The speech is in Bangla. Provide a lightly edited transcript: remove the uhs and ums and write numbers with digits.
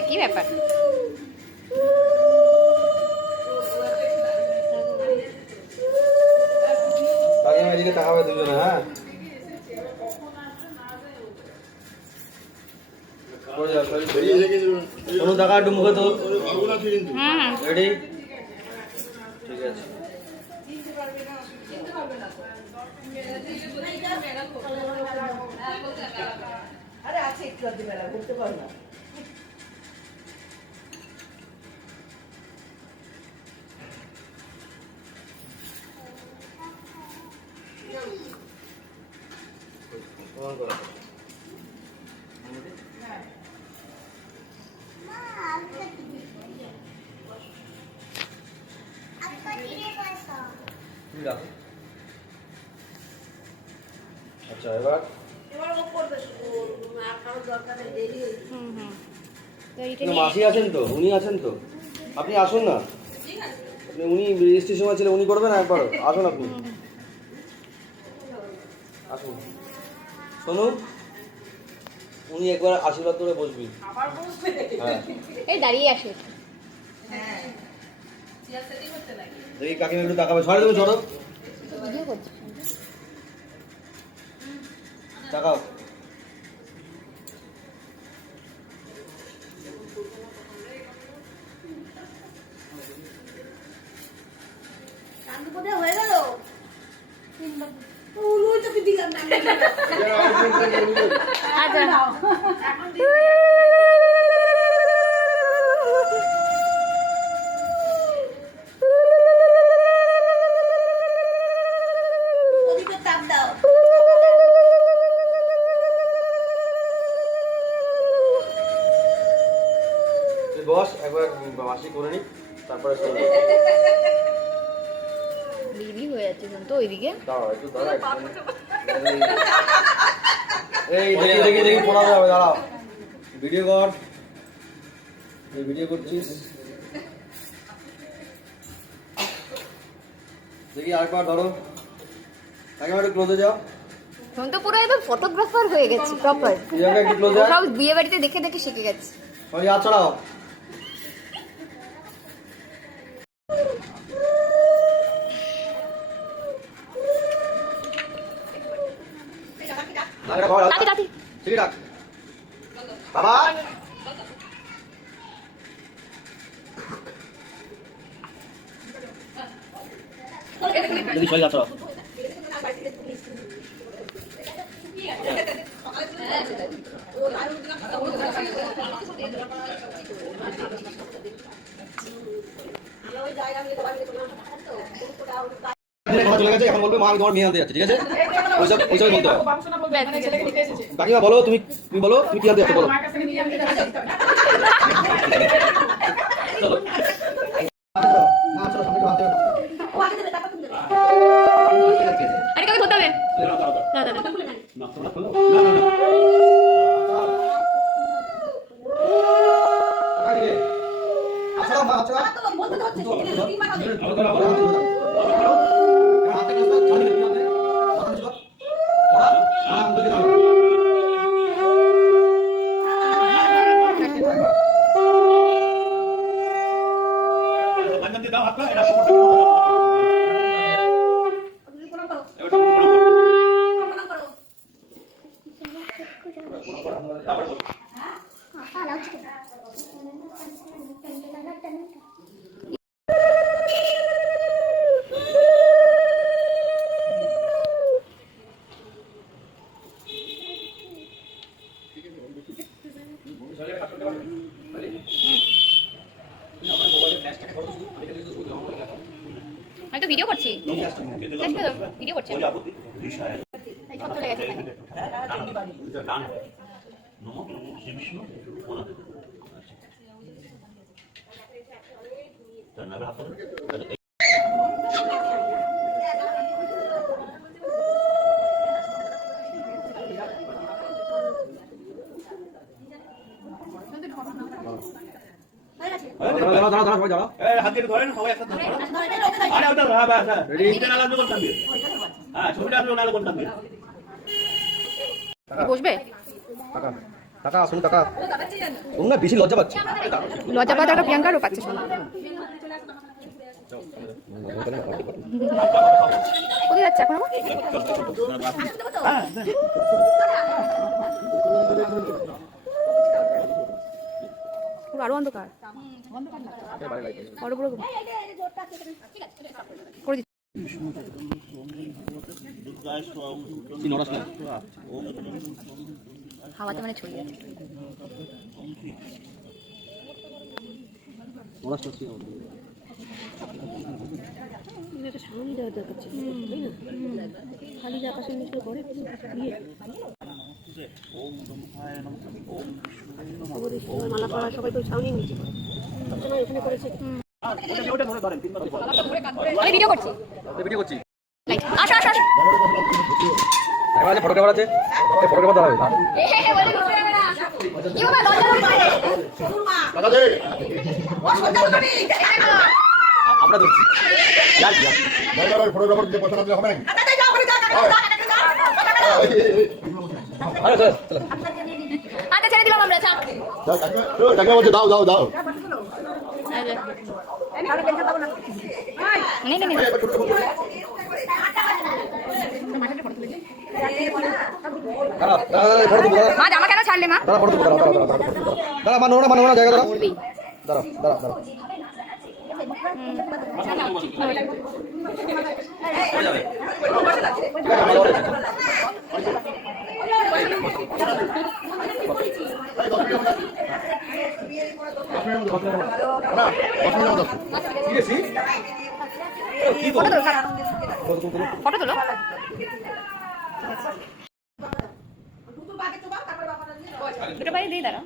একই ব্যাপার। এদিকে তাকাবে দুজনে। হ্যাঁ, কোনো টাকা একটু মুখে তো রেডি। ঠিক আছে, আরে আছে একটু আধ বেলা বলতে পারো না। আচ্ছা, এবার মাসি আছেন তো, উনি আছেন তো, আপনি আসুন না। উনি রেজিস্ট্রেশন সময় ছিল, উনি করবেন একবার। আসুন, আপনি আসুন। শোনুন, উনি একবার আশীর্বাদ করে বসবি। হ্যাঁ, এই দাঁড়িয়ে আসে। দেখি কাকিমা একটু তাকাবে। সরে তুমি চলো, ভিডিও করছি। তাকাও। হয়ে গেল তোকে দিলাম না। ওদিকে তাপ দাও। তুই বস, একবার মাসি করে নি, তারপরে শোনো। বিড়ি হয়ে যাচ্ছে তো ওইদিকে। দাঁড়াও, একটু দাঁড়াও। এই দেখি দেখি দেখি পড়াতে হবে, দাঁড়াও। ভিডিও কর, এই ভিডিও করছিস। দেখি আরেকবার ধরো, একবার একটু ক্লোজে যাও। এখন তো পুরো একদম ফটোগ্রাফার হয়ে গেছি প্রপার। একটু ক্লোজে যাও। সব বিয়ে বাড়িতে দেখে দেখে শিখে গেছি। সরি, হাত ছড়াও। তাতে তাতে ঠিক রাখ বাবা। দেখি সরি, হাত ছড়াও। চলে গেছে, এখন বলবে মা আমি তোমার মেয়ে আনতে যাচ্ছি। ঠিক আছে, ওইসব বলতে হবে। কাকিমা বলো, তুমি তুমি বলো, তুমি কি আনতে যাচ্ছ বলো। আরে কাকে ধরতে হবে? দাদা আমি তো ভিডিও করছি। ভিডিও করছি। চলে গেছে। বসবে টাকা শুনুন টাকা তোমরা বেশি লজ্জা পাচ্ছ লজ্জা পাওয়া টাকা প্রিয়াঙ্কারও পাচ্ছে শোনা। কোথায় যাচ্ছে এখন? পুরো আরো অন্ধকার বড় বড় করে দিচ্ছি। হাওয়াতে মানে ছড়িয়ে যাচ্ছে। খালি আকাশের নিচে করে মালা পড়া সবাই তো ছাউনি নিচে এখানে করেছে। আমি ভিডিও করছি আসো আসো আসো ফটো ক্যামেরা আছে ফটো ক্যামেরা হবে আমরা ধরছি ফটোগ্রাফার দিয়ে পয়সা দিলে হবে না আচ্ছা ছেড়ে দিলাম আমরা চাপ দাও দাও দাও নেই নেই মা জামা কেন ছাড়লে মা? দাঁড়া মানো না জায়গা দাঁড়া দাঁড়া দাঁড়া দাঁড়া ফটো তোলো দুটো বাইরে দিয়ে দাঁড়া